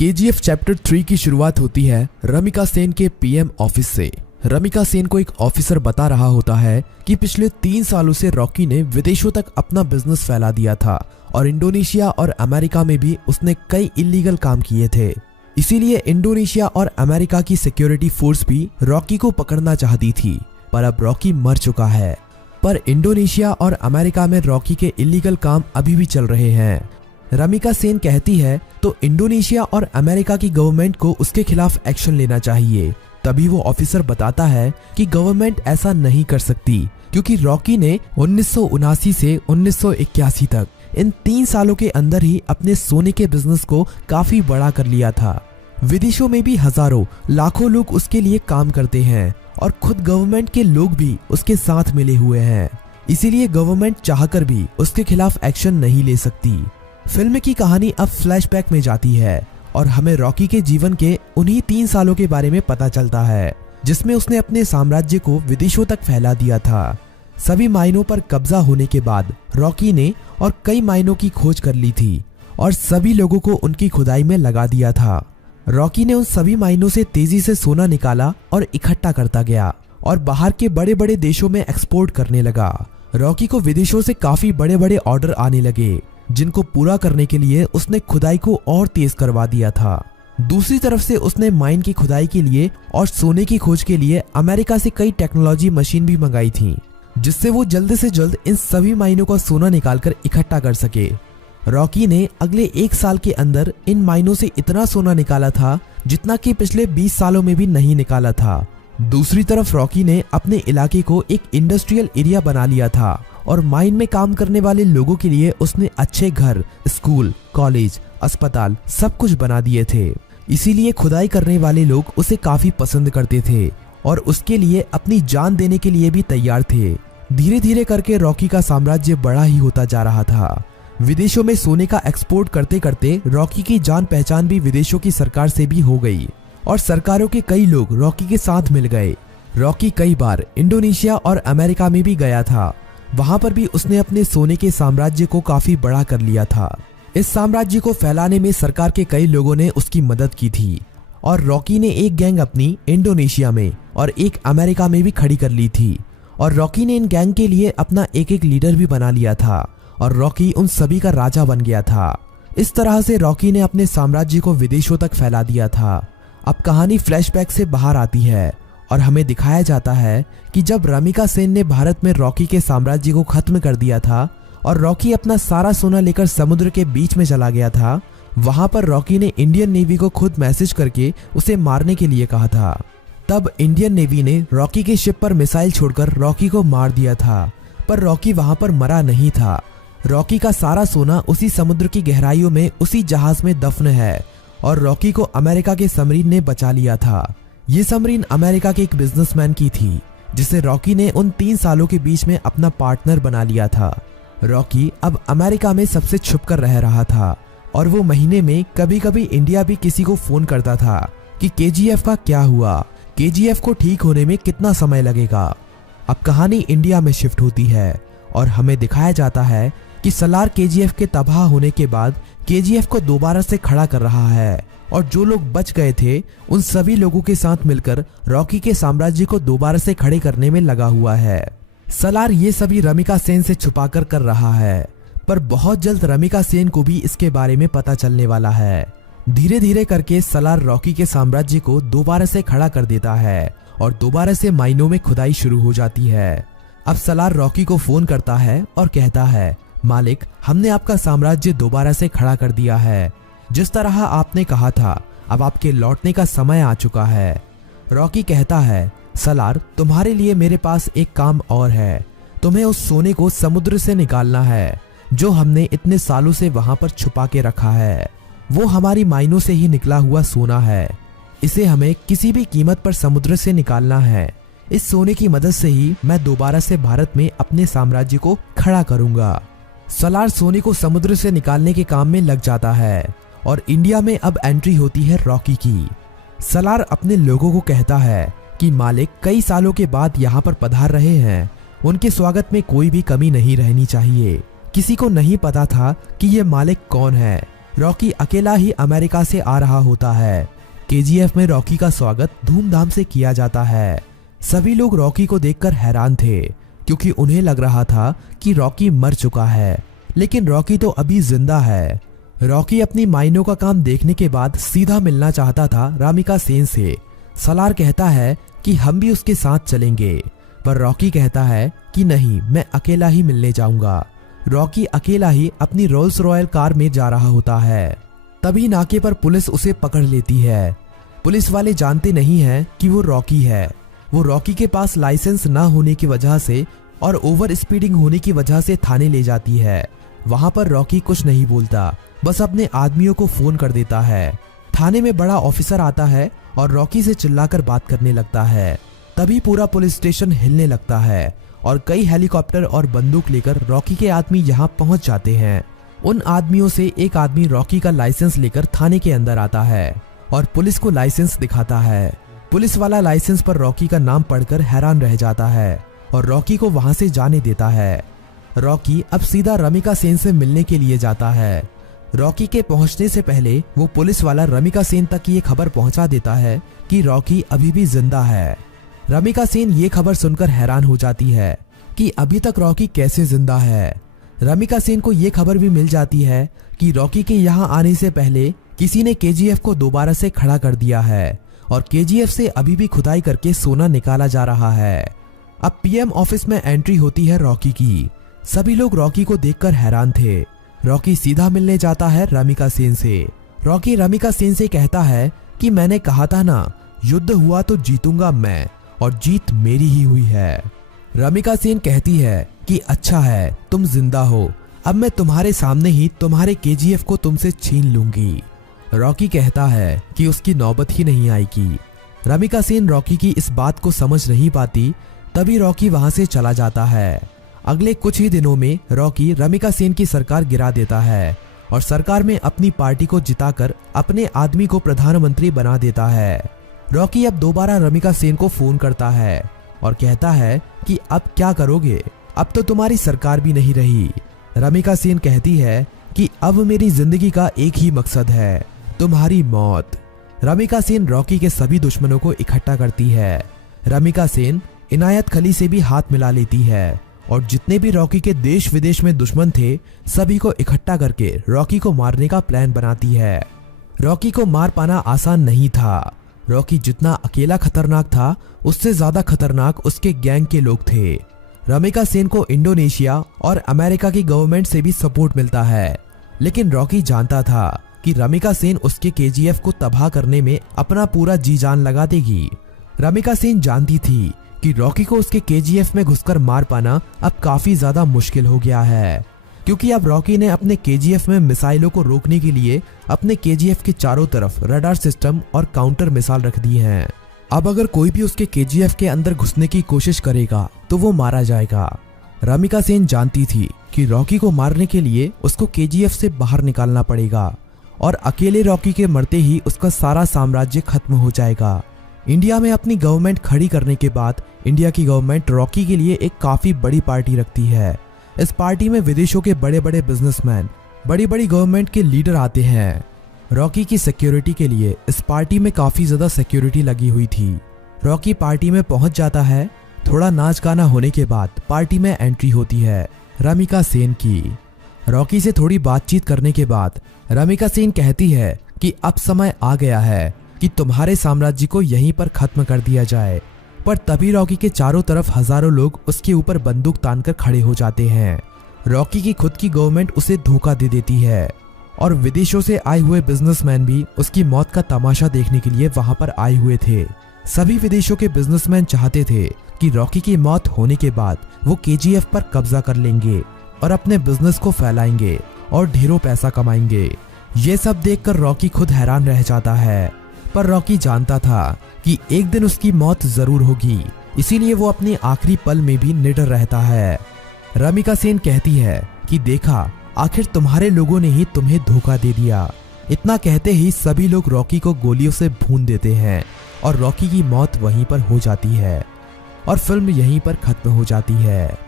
KGF chapter 3 की शुरुआत होती है रमिका सेन के पीएम ऑफिस से। रमिका सेन को एक ऑफिसर बता रहा होता है कि पिछले 3 सालों से रॉकी ने विदेशों तक अपना बिजनेस फैला दिया था और इंडोनेशिया और अमेरिका में भी उसने कई इलीगल काम किए थे। इसीलिए इंडोनेशिया और अमेरिका की सिक्योरिटी फोर्स भी रॉकी को पकड़ना चाहती थी, पर अब रॉकी मर चुका है। पर इंडोनेशिया और अमेरिका में रॉकी के इलीगल काम अभी भी चल रहे हैं। रमिका सेन कहती है तो इंडोनेशिया और अमेरिका की गवर्नमेंट को उसके खिलाफ एक्शन लेना चाहिए। तभी वो ऑफिसर बताता है कि गवर्नमेंट ऐसा नहीं कर सकती क्योंकि रॉकी ने 1979 से 1981 तक इन 3 सालों के अंदर ही अपने सोने के बिजनेस को काफी बड़ा कर लिया था। विदेशों में भी हजारों लाखों लोग उसके लिए काम करते हैं और खुद गवर्नमेंट के लोग भी उसके साथ मिले हुए हैं। इसीलिए गवर्नमेंट चाहकर भी उसके खिलाफ एक्शन नहीं ले सकती। फिल्म की कहानी अब फ्लैशबैक में जाती है और हमें रॉकी के जीवन के उन्हीं 3 सालों के बारे में पता चलता है जिसमें उसने अपने साम्राज्य को विदेशों तक फैला दिया था। सभी माइनों पर कब्जा होने के बाद रॉकी ने और कई माइनों की खोज कर ली थी और सभी लोगों को उनकी खुदाई में लगा दिया था। रॉकी ने उन सभी माइनों से तेजी से सोना निकाला और इकट्ठा करता गया और बाहर के बड़े बड़े देशों में एक्सपोर्ट करने लगा। रॉकी को विदेशों से काफी बड़े बड़े ऑर्डर आने लगे जिनको पूरा करने के लिए उसने खुदाई को और तेज करवा दिया था। दूसरी तरफ से उसने माइन की खुदाई के लिए और सोने की खोज के लिए अमेरिका से कई टेक्नोलॉजी मशीन भी मंगाई थी जिससे वो जल्द से जल्द इन सभी माइनों का सोना निकालकर इकट्ठा कर सके। रॉकी ने अगले 1 साल के अंदर इन माइनों से इतना सोना निकाला था जितना कि पिछले 20 सालों में भी नहीं निकाला था। दूसरी तरफ रॉकी ने अपने इलाके को एक इंडस्ट्रियल एरिया बना लिया था और माइन में काम करने वाले लोगों के लिए उसने अच्छे घर, स्कूल, कॉलेज, अस्पताल सब कुछ बना दिए थे। इसीलिए खुदाई करने वाले लोग उसे काफी पसंद करते थे और उसके लिए अपनी जान देने के लिए भी तैयार थे। धीरे धीरे करके रॉकी का साम्राज्य बड़ा ही होता जा रहा था। विदेशों में सोने का एक्सपोर्ट करते करते रॉकी की जान पहचान भी विदेशों की सरकार से भी हो गई और सरकारों के कई लोग रॉकी के साथ मिल गए। रॉकी कई बार इंडोनेशिया और अमेरिका में भी गया था। वहां पर भी उसने अपने सोने के साम्राज्य को काफी बड़ा कर लिया था। इस साम्राज्य को फैलाने में सरकार के कई लोगों ने उसकी मदद की थी और रॉकी ने एक गैंग अपनी इंडोनेशिया में और एक अमेरिका में भी खड़ी कर ली थी और रॉकी ने इन गैंग के लिए अपना एक एक लीडर भी बना लिया था और रॉकी उन सभी का राजा बन गया था। इस तरह से रॉकी ने अपने साम्राज्य को विदेशों तक फैला दिया था। अब कहानी फ्लैशबैक से बाहर आती है और हमें दिखाया जाता है कि जब रमिका सेन ने भारत में रॉकी के साम्राज्य को खत्म कर दिया था और रॉकी अपना सारा सोना लेकर समुद्र के बीच में चला गया था, वहां पर रॉकी ने इंडियन नेवी को खुद मैसेज करके उसे मारने के लिए कहा था। तब इंडियन नेवी ने रॉकी के शिप पर मिसाइल छोड़कर रॉकी को मार दिया था, पर रॉकी वहां पर मरा नहीं था। रॉकी का सारा सोना उसी समुद्र की गहराइयों में उसी जहाज में दफन है और रॉकी को अमेरिका के सबमरीन ने बचा लिया था। ये सबमरीन अमेरिका के एक बिजनेसमैन की थी जिसे रॉकी ने उन 3 सालों के बीच में अपना पार्टनर बना लिया था। रॉकी अब अमेरिका में सबसे छुपकर रह रहा था और वो महीने में कभी कभी इंडिया भी किसी को फोन करता था कि केजीएफ का क्या हुआ, केजीएफ को ठीक होने में कितना समय लगेगा। अब कहानी इंडिया में शिफ्ट होती है और हमें दिखाया जाता है कि सलार केजीएफ के तबाह होने के बाद केजीएफ को दोबारा से खड़ा कर रहा है और जो लोग बच गए थे उन सभी लोगों के साथ मिलकर रॉकी के साम्राज्य को दोबारा से खड़े करने में लगा हुआ है। सलार ये सभी रमिका सेन से छुपाकर कर रहा है, पर बहुत जल्द रमिका सेन को भी इसके बारे में पता चलने वाला है। धीरे धीरे करके सलार रॉकी के साम्राज्य को दोबारा से खड़ा कर देता है और दोबारा से माइनों में खुदाई शुरू हो जाती है। अब सलार रॉकी को फोन करता है और कहता है, मालिक, हमने आपका साम्राज्य दोबारा से खड़ा कर दिया है। जिस तरह आपने कहा था, अब आपके लौटने का समय आ चुका है। रॉकी कहता है, सलार, तुम्हारे लिए मेरे पास एक काम और है। तुम्हें उस सोने को समुद्र से निकालना है जो हमने इतने सालों से वहां पर छुपा के रखा है। वो हमारी माइनों से ही निकला हुआ सोना है। इसे हमें किसी भी कीमत पर समुद्र से निकालना है। इस सोने की मदद से ही मैं दोबारा से भारत में अपने साम्राज्य को खड़ा करूंगा। सलार सोने को समुद्र से निकालने के काम में लग जाता है और इंडिया में अब एंट्री होती है रॉकी की। सलार अपने लोगों को कहता है कि मालिक कई सालों के बाद यहाँ पर पधार रहे हैं, उनके स्वागत में कोई भी कमी नहीं रहनी चाहिए। किसी को नहीं पता था कि ये मालिक कौन है। रॉकी अकेला ही अमेरिका से आ रहा होता है। केजीएफ में रॉकी का स्वागत धूमधाम से किया जाता है। सभी लोग रॉकी को देखकर हैरान थे क्योंकि उन्हें लग रहा था कि रॉकी मर चुका है, लेकिन रॉकी तो अभी जिंदा है। रॉकी अपनी माइनों का काम देखने के बाद सीधा मिलना चाहता था रामिका सेन से। सलार कहता है कि हम भी उसके साथ चलेंगे, पर रॉकी कहता है कि नहीं, मैं अकेला ही मिलने जाऊंगा। रॉकी अकेला ही अपनी रोल्स रॉयल कार में जा रहा होता है। तभी नाके पर पुलिस उसे पकड़ लेती है। पुलिस वाले जानते नहीं हैं कि वो रॉकी है। वो रॉकी के पास लाइसेंस ना होने की वजह से और ओवर स्पीडिंग होने की वजह से थाने ले जाती है। वहां पर रॉकी कुछ नहीं बोलता, बस अपने आदमियों को फोन कर देता है। थाने में बड़ा ऑफिसर आता है और रॉकी से चिल्लाकर बात करने लगता है। तभी पूरा पुलिस स्टेशन हिलने लगता है और कई हेलीकॉप्टर और बंदूक लेकर रॉकी के आदमी यहाँ पहुंच जाते हैं। उन आदमियों से एक आदमी रॉकी का लाइसेंस लेकर थाने के अंदर आता है और पुलिस को लाइसेंस दिखाता है। पुलिस वाला लाइसेंस पर रॉकी का नाम पढ़कर हैरान रह जाता है और रॉकी को वहां से जाने देता है। रॉकी अब सीधा रमिका सेन से मिलने के लिए जाता है। रॉकी के पहुंचने से पहले वो पुलिस वाला रमिका सेन तक ये खबर पहुंचा देता है कि रॉकी अभी भी जिंदा है। रमिका सेन ये खबर सुनकर हैरान हो जाती है कि अभी तक रॉकी कैसे जिंदा है। रमिका सेन को ये खबर भी मिल जाती है कि रॉकी के यहाँ आने से पहले किसी ने केजीएफ को दोबारा से खड़ा कर दिया है और केजीएफ से अभी भी खुदाई करके सोना निकाला जा रहा है। अब पीएम ऑफिस में एंट्री होती है रॉकी की। सभी लोग रॉकी को देखकर हैरान थे। रॉकी सीधा मिलने जाता है रमिका सेन से। रॉकी रमिका सेन से कहता है कि मैंने कहा था ना, युद्ध हुआ तो जीतूंगा मैं और जीत मेरी ही हुई है। रमिका सेन कहती है कि अच्छा है, तुम जिंदा हो, अब मैं तुम्हारे सामने ही तुम्हारे केजीएफ को तुमसे छीन लूंगी। रॉकी कहता है कि उसकी नौबत ही नहीं आएगी। रमिका सेन रॉकी की इस बात को समझ नहीं पाती। तभी रॉकी वहां से चला जाता है। अगले कुछ ही दिनों में रॉकी रमिका सेन की सरकार गिरा देता है और सरकार में अपनी पार्टी को जिताकर अपने आदमी को प्रधानमंत्री बना देता है। रॉकी अब दोबारा रमिका सेन को फोन करता है और कहता है कि अब क्या करोगे, अब तो तुम्हारी सरकार भी नहीं रही। रमिका सेन कहती है कि अब मेरी जिंदगी का एक ही मकसद है, तुम्हारी मौत। रमिका सेन रॉकी के सभी दुश्मनों को इकट्ठा करती है। रमिका सेन इनायत खली से भी हाथ मिला लेती है और जितने भी रॉकी के देश विदेश में दुश्मन थे सभी को इकट्ठा करके रॉकी को मारने का प्लान बनाती है। रॉकी को मार पाना आसान नहीं था। रॉकी जितना अकेला खतरनाक था उससे ज्यादा खतरनाक उसके गैंग के लोग थे। रमिका सेन को इंडोनेशिया और अमेरिका की गवर्नमेंट से भी सपोर्ट मिलता है, लेकिन रॉकी जानता था कि रमिका सेन उसके केजीएफ को तबाह करने में अपना पूरा जी जान लगा देगी। रमिका सेन जानती थी कि रॉकी को उसके केजीएफ में घुसकर मार पाना अब काफी ज्यादा मुश्किल हो गया है, क्योंकि अब रॉकी ने अपने केजीएफ में मिसाइलों को रोकने के लिए अपने केजीएफ के चारों तरफ रडार सिस्टम और काउंटर मिसाइल रख दी हैं। अब अगर कोई भी उसके केजीएफ के अंदर घुसने की कोशिश करेगा तो वो मारा जाएगा। रमिका सेन जानती थी कि रॉकी को मारने के लिए उसको केजीएफ से बाहर निकालना पड़ेगा और अकेले रॉकी के मरते ही उसका सारा साम्राज्य खत्म हो जाएगा। इंडिया में अपनी गवर्नमेंट खड़ी करने के बाद इंडिया की गवर्नमेंट रॉकी के लिए एक काफी बड़ी पार्टी रखती है। इस पार्टी में विदेशों के बड़े बड़े बिजनेसमैन, बड़ी बड़ी गवर्नमेंट के लीडर आते हैं। रॉकी की सिक्योरिटी के लिए इस पार्टी में काफी ज्यादा सिक्योरिटी लगी हुई थी। रॉकी पार्टी में पहुंच जाता है। थोड़ा नाच गाना होने के बाद पार्टी में एंट्री होती है रमिका सेन की। रॉकी से थोड़ी बातचीत करने के बाद रमिका सेन कहती है कि अब समय आ गया है कि तुम्हारे साम्राज्य को यहीं पर खत्म कर दिया जाए। पर तभी रॉकी के चारों तरफ हजारों लोग उसके ऊपर बंदूक तानकर खड़े हो जाते हैं। रॉकी की खुद की गवर्नमेंट उसे धोखा दे देती है और विदेशों से आए हुए बिजनेसमैन भी उसकी मौत का तमाशा देखने के लिए वहां पर आए हुए थे। सभी विदेशों के बिजनेसमैन चाहते थे कि रॉकी की मौत होने के बाद वो केजीएफ पर कब्जा कर लेंगे और अपने बिजनेस को फैलाएंगे और ढेरों पैसा कमाएंगे। ये सब देखकर रॉकी खुद हैरान रह जाता है, पर रॉकी जानता था कि एक दिन उसकी मौत जरूर होगी, इसीलिए वो अपने आखिरी पल में भी निडर रहता है। रमिका सेन कहती है कि देखा, आखिर तुम्हारे लोगों ने ही तुम्हें धोखा दे दिया। इतना कहते ही सभी लोग रॉकी को गोलियों से भून देते हैं और रॉकी की मौत वहीं पर हो जाती है और फिल्म यहीं पर खत्म हो जाती है।